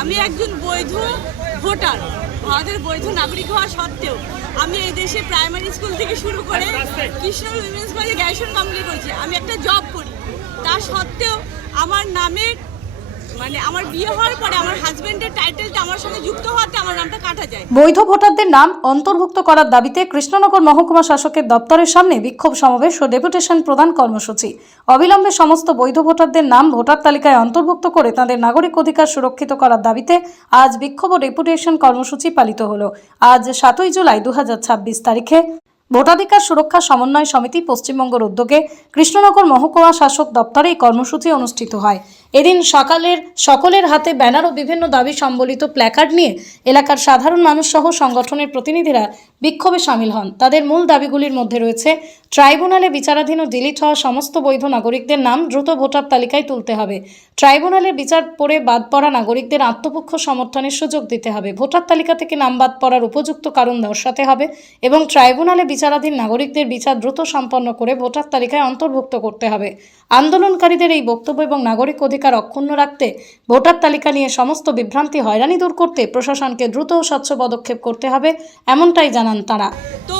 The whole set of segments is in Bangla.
আমি একজন বৈধ ভোটার, ভারতের বৈধ নাগরিক হওয়া সত্ত্বেও আমি এই দেশে প্রাইমারি স্কুল থেকে শুরু করে কৃষ্ণ উইমেন্স কলেজে গ্র্যাজুয়েশন কমপ্লিট করেছি। আমি একটা জব করি, তা সত্ত্বেও আমার নামের আমার বিয়ে হওয়ার পরে আমার হাজবেন্ডের টাইটেলটা আমার সঙ্গে যুক্ত হওয়াতে আমার নামটা কাটা যায়। বৈধ ভোটারদের নাম অন্তর্ভুক্ত করার দাবিতে কৃষ্ণনগর মহকুমা শাসকের দপ্তরের সামনে বিক্ষোভ সমাবেশ ও ডেপুটেশন প্রদান কর্মসূচি। অবিলম্বে সমস্ত বৈধ ভোটারদের নাম ভোটার তালিকায় অন্তর্ভুক্ত করে তাদের নাগরিক অধিকার সুরক্ষিত করার দাবিতে আজ বিক্ষোভ ও ডেপুটেশন কর্মসূচি পালিত হলো। আজ 7 জুলাই 2026 তারিখে ভোটাধিকার সুরক্ষা সমন্বয় সমিতি পশ্চিমবঙ্গের উদ্যোগে কৃষ্ণনগর মহকুমা শাসক দপ্তরে এই কর্মসূচি অনুষ্ঠিত হয়। এদিন সকলের হাতে ব্যানার ও বিভিন্ন দাবি সম্বলিত প্ল্যাকার্ড নিয়ে এলাকার সাধারণ মানুষ সহ সংগঠনের প্রতিনিধিরা বিক্ষোভে সামিল হন। তাদের মূল দাবিগুলির মধ্যে রয়েছে ট্রাইব্যুনালে বিচারাধীন ও ডিলিট হওয়া সমস্ত বৈধ নাগরিকদের নাম দ্রুত ভোটার তালিকায় তুলতে হবে, ট্রাইব্যুনালের বিচার পড়ে বাদ পড়া নাগরিকদের আত্মপক্ষ সমর্থনের সুযোগ দিতে হবে, ভোটার তালিকা থেকে নাম বাদ পড়ার উপযুক্ত কারণ দর্শাতে হবে এবং ট্রাইব্যুনালে বিচারাধীন নাগরিকদের বিচার দ্রুত সম্পন্ন করে ভোটার তালিকায় অন্তর্ভুক্ত করতে হবে। আন্দোলনকারীদের এই বক্তব্য এবং নাগরিক অধিকার অক্ষুণ্ণ রাখতে ভোটার তালিকা নিয়ে সমস্ত বিভ্রান্তি হয়রানি দূর করতে প্রশাসনকে দ্রুত ও স্বচ্ছ পদক্ষেপ করতে হবে, এমনটাই জানান তারা। তো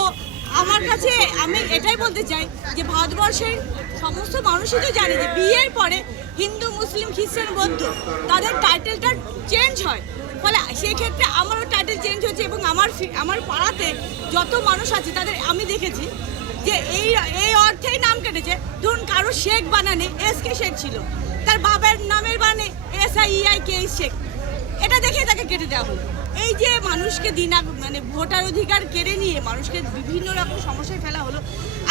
আমার কাছে আমি এটাই বলতে চাই যে ভারতবর্ষের সমস্ত মানুষই তো জানে যে বিয়ের পরে হিন্দু, মুসলিম, খ্রিস্টান, বৌদ্ধ তাদের টাইটেলটা চেঞ্জ হয়, ফলে সেই ক্ষেত্রে আমারও টাইটেল চেঞ্জ হয়েছে এবং আমার পাড়াতে যত মানুষ আছে তাদের আমি দেখেছি যে এই অর্থেই নাম কেটেছে। ধরুন কারো শেখ বানানে SK শেখ ছিল, তার বাবার নামের বানে SIEIK শেখ, এটা দেখে তাকে কেটে দেওয়া হলো। এই যে মানুষকে ভোটার অধিকার কেড়ে নিয়ে মানুষকে বিভিন্ন রকম সমস্যায় ফেলা হলো।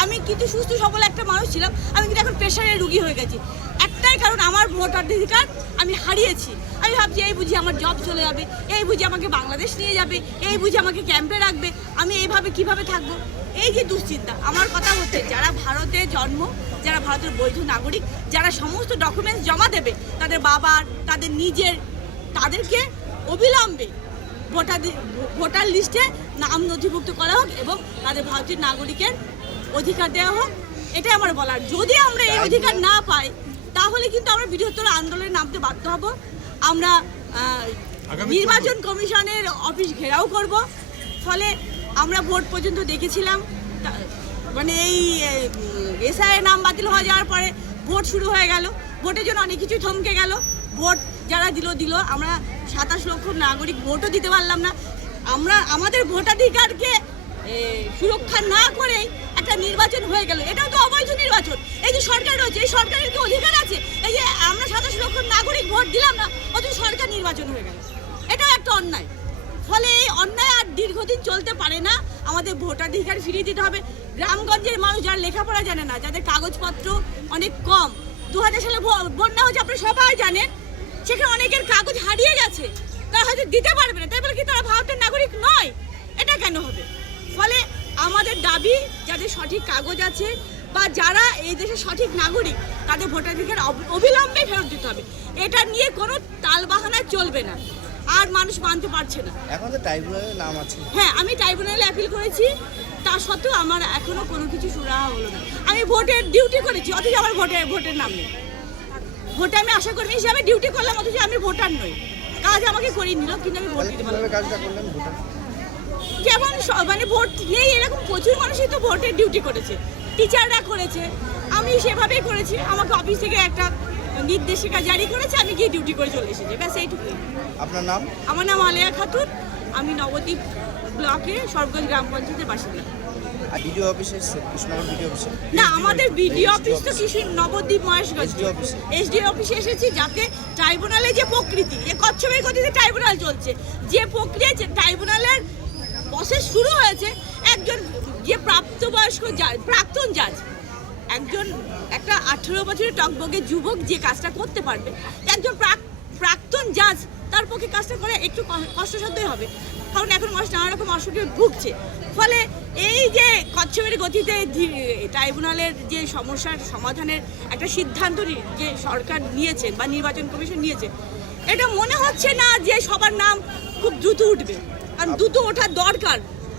আমি কিন্তু সুস্থ সবল একটা মানুষ ছিলাম, আমি কিন্তু এখন প্রেশারের রুগী হয়ে গেছি। একটাই কারণ, আমার ভোটার অধিকার আমি হারিয়েছি। আমি ভাবছি এই বুঝি আমার জব চলে যাবে, এই বুঝি আমাকে বাংলাদেশ নিয়ে যাবে, এই বুঝি আমাকে ক্যাম্পে রাখবে, আমি এইভাবে কিভাবে থাকবো, এই যে দুশ্চিন্তা। আমার কথা হচ্ছে যারা ভারতে জন্ম, যারা ভারতের বৈধ নাগরিক, যারা সমস্ত ডকুমেন্টস জমা দেবে তাদের বাবার, তাদের নিজের, তাদেরকে অবিলম্বে ভোটার লিস্টে নাম নথিভুক্ত করা হোক এবং তাদের ভারতীয় নাগরিকের অধিকার দেওয়া হোক, এটাই আমার বলার। যদি আমরা এই অধিকার না পাই তাহলে কিন্তু আমরা বৃহত্তর আন্দোলনে নামতে বাধ্য হব। আমরা নির্বাচন কমিশনের অফিস ঘেরাও করব। ফলে আমরা ভোট পর্যন্ত দেখেছিলাম, এই SIA নাম বাতিল হয়ে যাওয়ার পরে ভোট শুরু হয়ে গেল, ভোটের জন্য অনেক কিছু থমকে গেল। ভোট যারা দিল, আমরা 27 লক্ষ নাগরিক ভোটও দিতে পারলাম না। আমরা আমাদের ভোটাধিকারকে সুরক্ষা না করেই একটা নির্বাচন হয়ে গেল, এটাও তো অবৈধ নির্বাচন। এই যে সরকার রয়েছে, এই সরকারের কি অধিকার আছে? এই যে আমরা 27 লক্ষ নাগরিক ভোট দিলাম না, অথচ সরকার নির্বাচন হয়ে গেল, এটাও একটা অন্যায়। ফলে এই অন্যায় আর দীর্ঘদিন চলতে পারে না, আমাদের ভোটাধিকার ফিরিয়ে দিতে হবে। গ্রামগঞ্জের মানুষ যারা লেখাপড়া জানে না, যাদের কাগজপত্র অনেক কম, 2000 সালে বন্যা হচ্ছে, আপনারা সবাই জানেন, সেখানে অনেকের কাগজ হারিয়ে গেছে, তারা হয়তো দিতে পারবে না, তাই বলে কি তারা ভারতের নাগরিক নয়? এটা কেন হবে? ফলে আমাদের দাবি, যাদের সঠিক কাগজ আছে বা যারা এই দেশের সঠিক নাগরিক, তাদের ভোটাধিকার অবিলম্বে ফেরত দিতে হবে। এটা নিয়ে কোনো তালবাহানা চলবে না, আর মানুষ মানতে পারছে না। এখন তো ট্রাইব্যুনালের নাম আছে। হ্যাঁ, আমি ট্রাইব্যুনালে অ্যাপিল করেছি, তা সত্ত্বেও আমার এখনো কোনো কিছু সুরাহা হলো না। আমি ভোটের ডিউটি করেছি, অথচ আমার ভোটের নাম নেই। ভোটে আমি আশাকর্মী হিসাবে ডিউটি করলাম, অথচ আমি ভোটার নই। কাজ আমাকে করিয়ে নিল, কিন্তু আমি ভোট দিতে পারলাম না। যেমন ভোট নেই এরকম প্রচুর মানুষই তো ভোটের ডিউটি করেছে, টিচাররা করেছে, আমি সেভাবেই করেছি। আমাকে অফিস থেকে একটা নির্দেশিকা জারি করেছে, আমি গিয়ে ডিউটি করে চলে এসেছি, ব্যাস এইটুকুই। আপনার নাম? আমার নাম আলেয়া খাতুন, আমি নবদ্বীপ ব্লকে সরগঞ্জ গ্রাম পঞ্চায়েতের বাসিন্দা। আর বিডিও অফিসে এসেছে? কৃষ্ণনগর বিডিও অফিসে? না, আমাদের বিডিও অফিস তো নবদ্বীপ মহেশগঞ্জ SDO অফিসে এসেছি, যাতে ট্রাইব্যুনালে যে প্রকৃতি, কচ্ছপের গতিতে ট্রাইব্যুনাল চলছে, যে প্রক্রিয়া ট্রাইব্যুনালের প্রসেস শুরু হয়েছে, একজন যে প্রাপ্তবয়স্ক প্রাক্তন জাজ, একটা 18 বছরের টকবগে যুবক যে কাজটা করতে পারবে, একজন প্রাক্তন জাজ তার পক্ষে কাজটা করে একটু কষ্টসাধ্যই হবে, কারণ এখন মানুষ নানা রকম অসুখে ভুগছে। ফলে এই যে কচ্ছপের গতিতে ট্রাইব্যুনালের যে সমস্যার সমাধানের একটা সিদ্ধান্ত যে সরকার নিয়েছেন বা নির্বাচন কমিশন নিয়েছে, এটা মনে হচ্ছে না যে সবার নাম খুব দ্রুত উঠবে। কারণ দ্রুত ওঠার দরকার।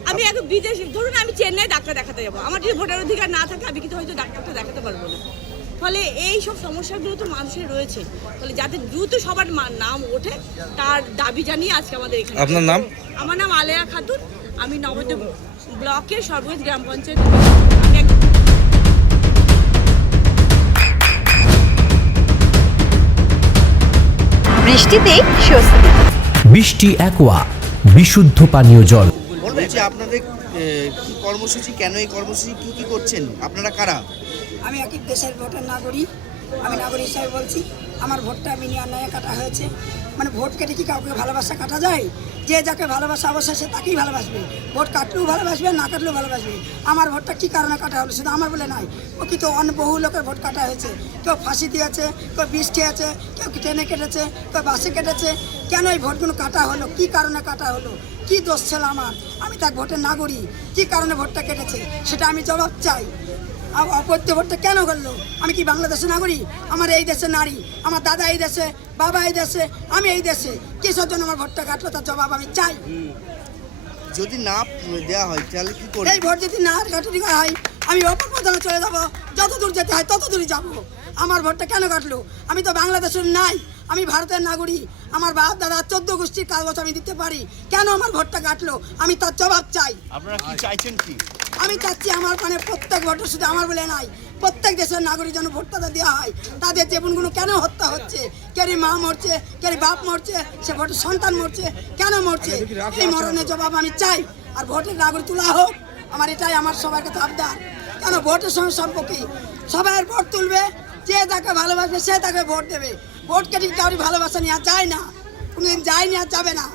আমি এখন বিদেশে, ধরুন আমি চেন্নাই ডাক্তার দেখাতে যাবো, আমার যদি ভোটার অধিকার না থাকে আমি কিন্তু হয়তো ডাক্তারটা দেখাতে পারবো না। ফলে এই সব সমস্যাগুলো তো মানুষের রয়েছে, ফলে যাতে দ্রুত সবার নাম ওঠে তার দাবি জানিয়ে আজকে আমাদের এখানে। আপনার নাম? আমার নাম আলেয়া খাতুন, আমি নবদ্বীপ ব্লকের সর্বজ গ্রাম পঞ্চায়েত। বৃষ্টিতে স্বস্তি। বৃষ্টি অ্যাকোয়া বিশুদ্ধ পানীয় জল। বলছি আপনাদের কি কর্মসূচি, কেন এই কর্মসূচি, কি কি করছেন, আপনারা কারা? আমি একই দেশের ভোটার নাগরিক, আমি নাগরিক হিসাবে বলছি আমার ভোটটা আমি অন্যায় কাটা হয়েছে। মানে ভোট কেটে কি কাউকে ভালোবাসা কাটা যায়? যে যাকে ভালোবাসা অবশ্যই সে তাকেই ভালোবাসবে, ভোট কাটলেও ভালোবাসবে, না কাটলেও ভালোবাসবে। আমার ভোটটা কী কারণে কাটা হলো শুধু আমার বলে নয়, প্রকৃত অন্য বহু লোকের ভোট কাটা হয়েছে। কেউ ফাঁসি দিয়েছে, কেউ বৃষ্টি আছে, কেউ ট্রেনে কেটেছে, কেউ বাসে কেটেছে। কেন এই ভোটগুলো কাটা হলো, কী কারণে কাটা হলো, কী দোষ ছিল আমার? আমি তার ভোটের নাগরিক, কী কারণে ভোটটা কেটেছে সেটা আমি জবাব চাই। অবৈধ ভোটটা কেন করলো? আমি কি বাংলাদেশের নাগরিক? আমার এই দেশে নারী, আমার দাদা এই দেশে, বাবা এই দেশে, আমি এই দেশে, কিসের জন্য আমার ভোটটা কাটলো তার জবাব আমি চাই। যদি না দেওয়া হয় তাহলে কি করবেন? এই ভোট যদি না কাটাটি হয় আমি অপর প্রধানে চলে যাবো, যত দূর যেতে হয় তত দূরই যাবো। আমার ভোটটা কেন কাটলো? আমি তো বাংলাদেশের নাই, আমি ভারতের নাগরিক। আমার বাপ দাদা 14 গোষ্ঠীর কাগজ আমি দিতে পারি, কেন আমার ভোটটা কাটলো? আমি তার জবাব চাই। আপনারা কি চাইছেন কি? আমি চাচ্ছি আমার মানে প্রত্যেক ভোটার, শুধু আমার বলে নাই, প্রত্যেক দেশের নাগরিক যেন ভোটটা দেওয়া হয়। তাদের জীবনগুলো কেন হত্যা হচ্ছে? কেরি মা মরছে, কেরি বাপ মরছে, সে ভোটের সন্তান মরছে, কেন মরছে? এই মরণের জবাব আমি চাই। আর ভোটের নাগরিক তোলা হোক, আমার এটাই আমার সবার কাছে আবদার। কেন ভোটের সঙ্গে সম্পর্কে সবাই ভোট তুলবে, যে তাকে ভালোবাসবে সে তাকে ভোট দেবে। ভোট কেটে কাউরি ভালোবাসা নেওয়া যায় না, কোনোদিন যায়নি আর যাবে না।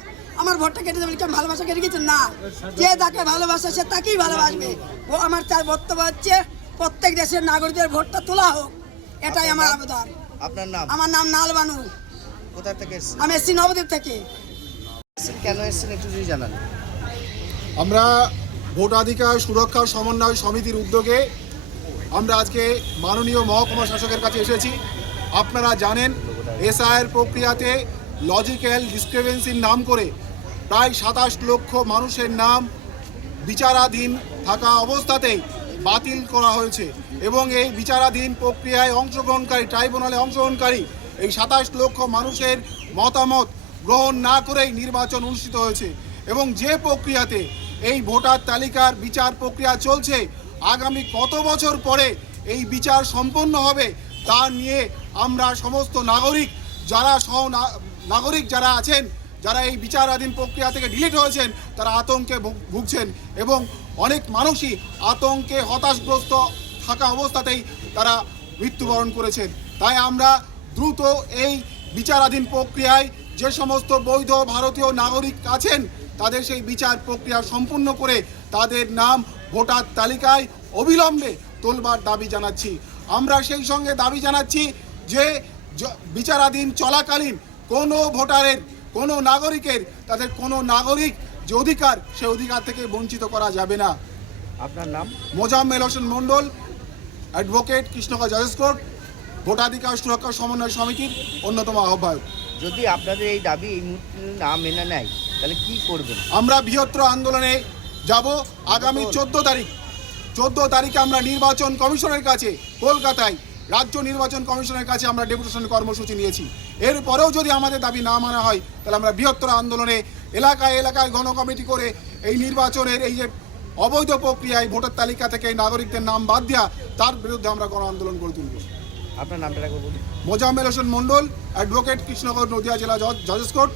আমার ভোটটা কেটে দেবেন কেন? ভালোবাসা কেটে গেছে না, যে তাকে ভালোবাসে সে তাকেই ভালোবাসবে। ও আমার চার বক্তব্য হচ্ছে প্রত্যেক দেশের নাগরিকদের ভোটটা তোলা হোক, এটাই আমার আবেদন। আপনার নাম? আমার নাম নালবানু, কোথা থেকে এসেছেন? আমি এসছি নবদ্বীপ থেকে। কেন এসেছেন একটু যদি জানান। আমরা ভোটাধিকার সুরক্ষা সমন্বয় সমিতির উদ্যোগে আমরা আজকে মাননীয় মহকুমা শাসকের কাছে এসেছি। আপনারা জানেন এসআইয়ের প্রক্রিয়াতে লজিক্যাল ডিসক্রিপেন্সির নাম করে প্রায় 27 লক্ষ মানুষের নাম বিচারাধীন থাকা অবস্থাতেই বাতিল করা হয়েছে এবং এই বিচারাধীন প্রক্রিয়ায় অংশগ্রহণকারী, ট্রাইব্যুনালে অংশগ্রহণকারী এই 27 লক্ষ মানুষের মতামত গ্রহণ না করেই নির্বাচন অনুষ্ঠিত হয়েছে। এবং যে প্রক্রিয়াতে এই ভোটার তালিকার বিচার প্রক্রিয়া চলছে, আগামী কত বছর পরে এই বিচার সম্পন্ন হবে তা নিয়ে আমরা সমস্ত নাগরিক, যারা নাগরিক যারা আছেন, যারা এই বিচারাধীন প্রক্রিয়া থেকে ডিলিট হয়েছেন, তারা আতঙ্কে ভুগছেন এবং অনেক মানুষই আতঙ্কে হতাশগ্রস্ত থাকা অবস্থাতেই তারা মৃত্যুবরণ করেছেন। তাই আমরা দ্রুত এই বিচারাধীন প্রক্রিয়ায় যে সমস্ত বৈধ ভারতীয় নাগরিক আছেন তাদের সেই বিচার প্রক্রিয়া সম্পূর্ণ করে তাদের নাম ভোটার তালিকায় অবিলম্বে তোলবার দাবি জানাচ্ছি। আমরা সেই সঙ্গে দাবি জানাচ্ছি যে বিচারাধীন চলাকালীন কোনো ভোটারের, কোনো নাগরিকের, তাদের কোনো নাগরিক যে অধিকার, সে অধিকার থেকে বঞ্চিত করা যাবে না। আপনার নাম? মোজাম্মেল হোসেন মণ্ডল, অ্যাডভোকেট, কৃষ্ণগঞ্জ জজেস কোর্ট, ভোটাধিকার সুরক্ষা সমন্বয় সমিতির অন্যতম আহ্বায়ক। যদি আপনাদের এই দাবি এই মুহূর্তে না মেনে নেয় তাহলে কি করবেন? আমরা বৃহত্তর আন্দোলনে যাব। আগামী 14 তারিখে আমরা নির্বাচন কমিশনের কাছে, কলকাতায় রাজ্য নির্বাচন কমিশনের কাছে আমরা ডেপুটেশন কর্মসূচি নিয়েছি। এরপরেও যদি আমাদের দাবি না মানা হয় তাহলে আমরা বৃহত্তর আন্দোলনে এলাকায় এলাকায় গণকমিটি করে এই নির্বাচনের এই যে অবৈধ প্রক্রিয়ায় ভোটার তালিকা থেকে নাগরিকদের নাম বাদ দেওয়া, তার বিরুদ্ধে আমরা গণ আন্দোলন গড়ে তুলব। আপনার নামটা একবার বলুন। মোজাম্মেল হোসেন মণ্ডল, অ্যাডভোকেট, কৃষ্ণগঞ্জ নদিয়া জেলা জজেস কোর্ট,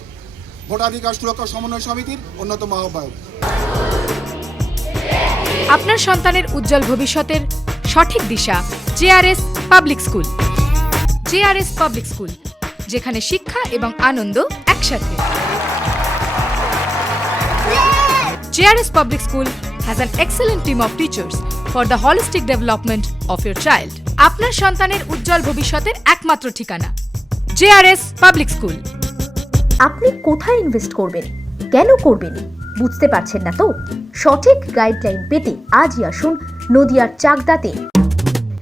ভোটাধিকার সুরক্ষা সমন্বয় সমিতির অন্যতম আহ্বায়ক। আপনার সন্তানের উজ্জ্বল ভবিষ্যতের সঠিক দিশা JRS public school. JRS public school, যেখানে শিক্ষা এবং আনন্দ একসাথে। JRS public school has an excellent team of teachers for the holistic development of your child. আপনার সন্তানের উজ্জ্বল ভবিষ্যতের একমাত্র ঠিকানা জেআরএস পাবলিক স্কুল। আপনি কোথায় ইনভেস্ট করবেন, কেন করবেন, বুঝতে পারছেন না তো? সঠিক গাইডলাইন পেতে আজই আসুন নদিয়ার চাকদাতে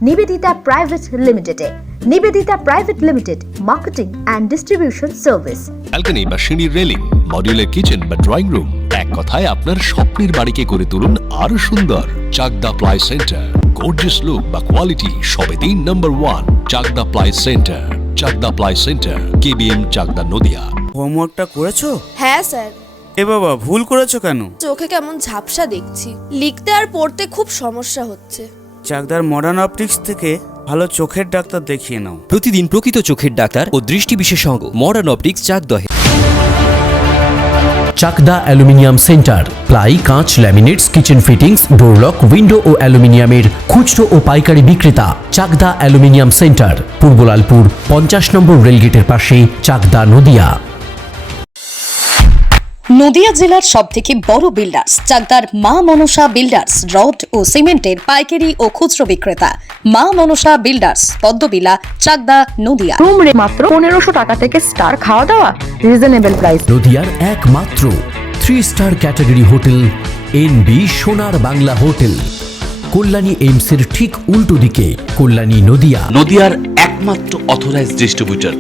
নিবেদিতা প্রাইভেট লিমিটেডে। Nivedita private limited, marketing and distribution service. Balcony বা সিঁড়ির রেলিং, মডিউলার কিচেন বা ড্রয়িং রুম, এক কথায় আপনার স্বপ্নের বাড়িকে করে তুলুন আরো সুন্দর। Chakdah ply centre. Gorgeous look বা কোয়ালিটি সবেতেই number 1 Chakdah ply centre. Chakdah ply centre, KBM Chakdah Nadia. হোমওয়ার্কটা করেছো? হ্যাঁ স্যার। এ বাবা, ভুল করেছো কেন? চোখে কেমন ঝাপসা দেখছি, লিখতে আর পড়তে খুব সমস্যা হচ্ছে। চাকদার মডার্ন অপটিক্স থেকে ভালো চোখের ডাক্তার দেখিয়ে নাও। প্রতিদিন প্রকৃত চোখের ডাক্তার ও দৃষ্টি বিশেষজ্ঞ মডার্ন অপটিক্স চাকদহে। চাকদা অ্যালুমিনিয়াম সেন্টার, প্লাই, কাঁচ, laminates, kitchen fittings, door lock, window ও অ্যালুমিনিয়ামের খুচরো ও পাইকারি বিক্রেতা। Chakdah aluminium centre, Purbalalpur 50 number রেলগেটের পাশে, চাকদা, নদিয়া। নদিয়া জেলার সবথেকে বড় বিল্ডার্স চাকদার মা মনসা বিল্ডার্স, রড ও সিমেন্টের পাইকারি ও খুচরো বিক্রেতা। মা মনসা বিল্ডার্স, পদ্মবিলা, চাকদা, নদিয়া। রুম রে মাত্র 1500 টাকা থেকে স্টার খাওয়া দাওয়া, রিজনেবল প্রাইস। নদিয়ার একমাত্র 3 স্টার ক্যাটাগরি হোটেল এনবি সোনার বাংলা হোটেল, কল্যাণী এইমসের ঠিক উল্টো দিকে, কল্যাণী, নদিয়া। নদিয়ার একমাত্র অথরাইজড ডিস্ট্রিবিউটর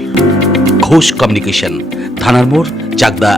ঘোষ কমিউনিকেশন, থানার মোড়, চাকদা।